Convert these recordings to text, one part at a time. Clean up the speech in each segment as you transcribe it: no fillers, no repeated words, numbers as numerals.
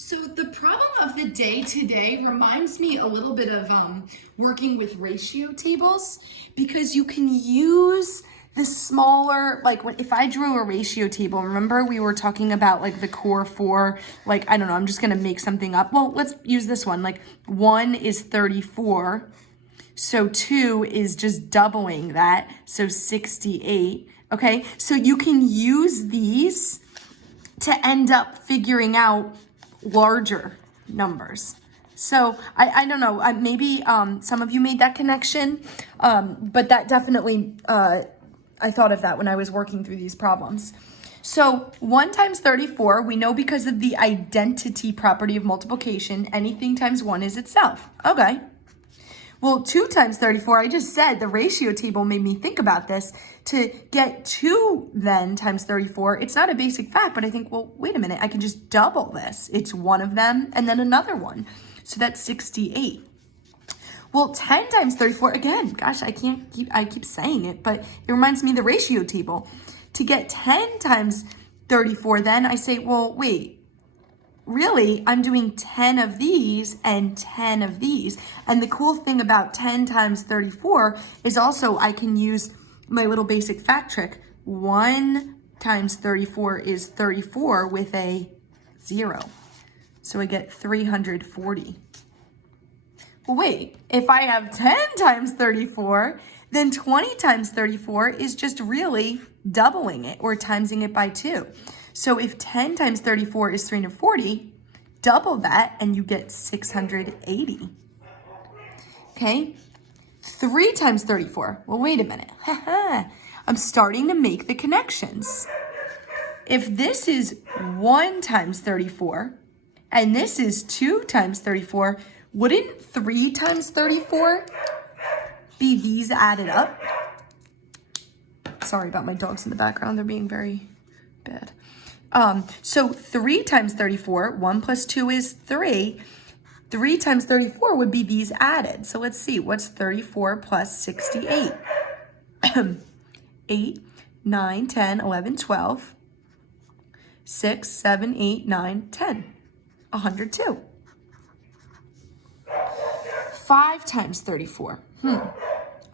So the problem of the day today reminds me a little bit of working with ratio tables, because you can use the smaller, like if I drew a ratio table, remember we were talking about like the core four, like, I don't know, I'm just gonna make something up. Well, let's use this one, like 1 is 34. So 2 is just doubling that, so 68, okay? So you can use these to end up figuring out larger numbers. So I don't know, maybe some of you made that connection, but that definitely, I thought of that when I was working through these problems. So 1 times 34, we know because of the identity property of multiplication, anything times 1 is itself. Okay. Well, 2 times 34, I just said the ratio table made me think about this. To get 2 then times 34, it's not a basic fact, but I think, well, wait a minute, I can just double this. It's one of them and then another one. So that's 68. Well, 10 times 34, again, gosh, I keep saying it, but it reminds me of the ratio table. To get 10 times 34, then I say, well, wait, really, I'm doing 10 of these and 10 of these. And the cool thing about 10 times 34 is also I can use my little basic fact trick. 1 times 34 is 34 with a 0. So I get 340. Well, wait, if I have 10 times 34, then 20 times 34 is just really doubling it or timesing it by 2. So if 10 times 34 is 340, double that and you get 680. Okay? 3 times 34. Well, wait a minute. I'm starting to make the connections. If this is 1 times 34 and this is 2 times 34, wouldn't 3 times 34 be these added up? Sorry about my dogs in the background. They're being very bad. So 3 times 34, 1 plus 2 is 3. 3 times 34 would be these added. So let's see, what's 34 plus 68? 8, 9, 10, 11, 12, 6, 7, 8, 9, 10. 102. 5 times 34.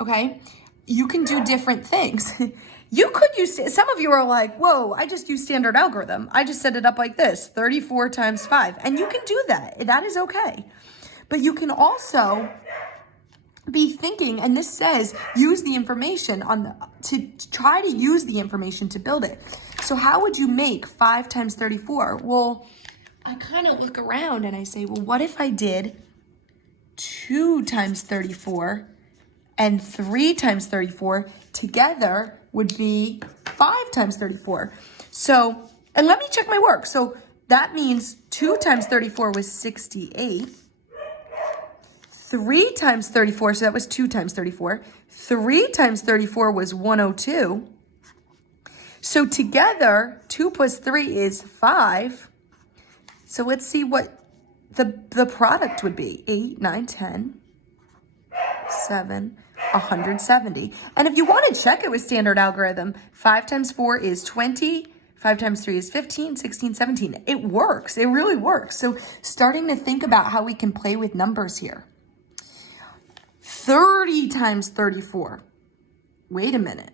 Okay, you can do different things. You could use, some of you are like, whoa, I just use standard algorithm. I just set it up like this, 34 times 5. And you can do that. That is okay. But you can also be thinking, and this says use the information to try to use the information to build it. So how would you make 5 times 34? Well, I kind of look around and I say, well, what if I did 2 times 34 and 3 times 34 together would be 5 times 34. So, and let me check my work. So that means 2 times 34 was 68. 3 times 34, so that was 2 times 34. 3 times 34 was 102. So together, 2 plus 3 is 5. So let's see what the product would be. 8, 9, 10, 7, 170. And if you want to check it with standard algorithm, 5 times 4 is 20. 5 times 3 is 15, 16, 17. It works. It really works. So starting to think about how we can play with numbers here. 30 times 34. Wait a minute.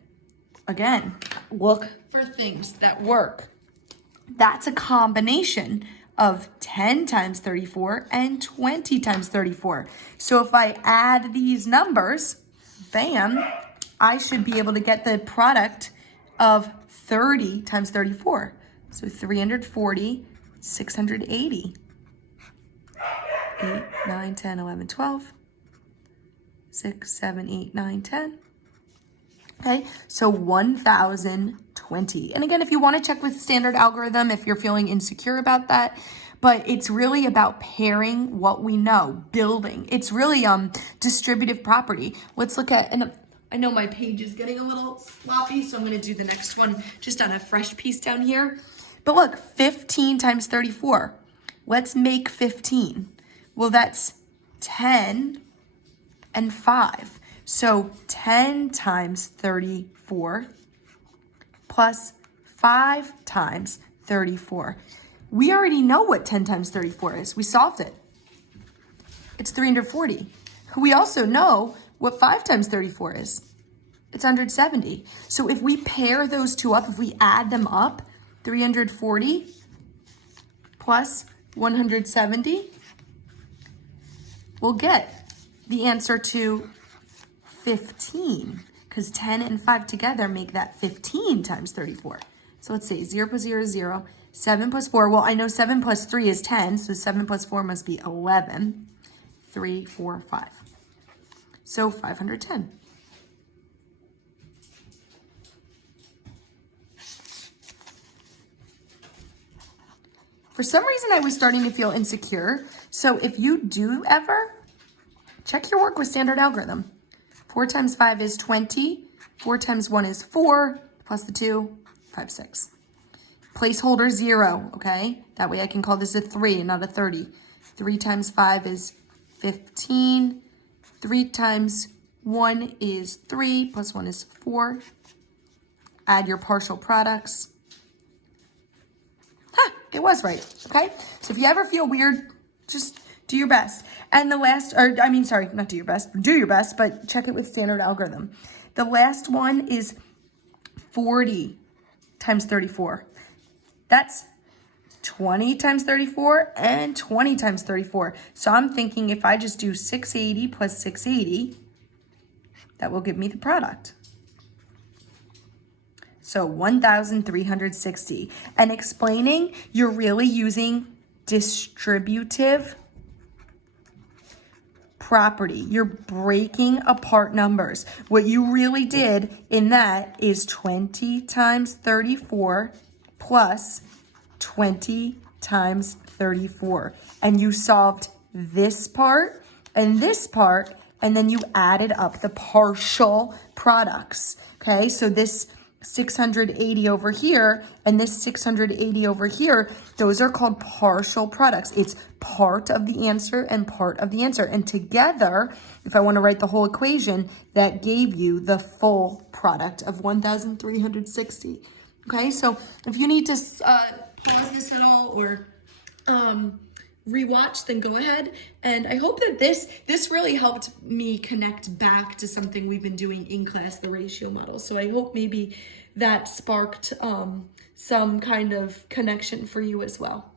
Again, look for things that work. That's a combination of 10 times 34 and 20 times 34. So if I add these numbers, bam, I should be able to get the product of 30 times 34. So 340, 680. 8, 9, 10, 11, 12. 6, 7, 8, 9, 10. Okay, so 1,020. And again, if you want to check with standard algorithm, if you're feeling insecure about that, but it's really about pairing what we know, building. It's really distributive property. Let's look at, and I know my page is getting a little sloppy, so I'm going to do the next one just on a fresh piece down here. But look, 15 times 34. Let's make 15. Well, that's 10 and 5. So 10 times 34 plus 5 times 34. We already know what 10 times 34 is. We solved it. It's 340. We also know what 5 times 34 is. It's 170. So if we pair those two up, if we add them up, 340 plus 170, we'll get the answer to 15, because 10 and 5 together make that 15 times 34. So let's see, 0 plus 0 is 0, 7 plus 4, well, I know 7 plus 3 is 10, so 7 plus 4 must be 11, 3, 4, 5. So 510. For some reason, I was starting to feel insecure. So if you do ever, check your work with standard algorithm. 4 times 5 is 20. 4 times 1 is 4, plus the 2, 5, 6. Placeholder 0, okay? That way I can call this a 3, not a 30. 3 times 5 is 15. 3 times 1 is 3, plus 1 is 4. Add your partial products. It was right, okay? So if you ever feel weird, just do your best. And the last, not do your best, do your best, but check it with standard algorithm. The last one is 40 times 34. That's 20 times 34 and 20 times 34. So I'm thinking if I just do 680 plus 680, that will give me the product. So 1,360. And explaining, you're really using distributive property. You're breaking apart numbers. What you really did in that is 20 times 34 plus 20 times 34. And you solved this part and this part, and then you added up the partial products. Okay, so this 680 over here and this 680 over here, those are called partial products. It's part of the answer and part of the answer. And together, if I want to write the whole equation, that gave you the full product of 1,360. Okay, so if you need to pause this at all or rewatch, then go ahead. And I hope that this really helped me connect back to something we've been doing in class, the ratio model. So I hope maybe that sparked some kind of connection for you as well.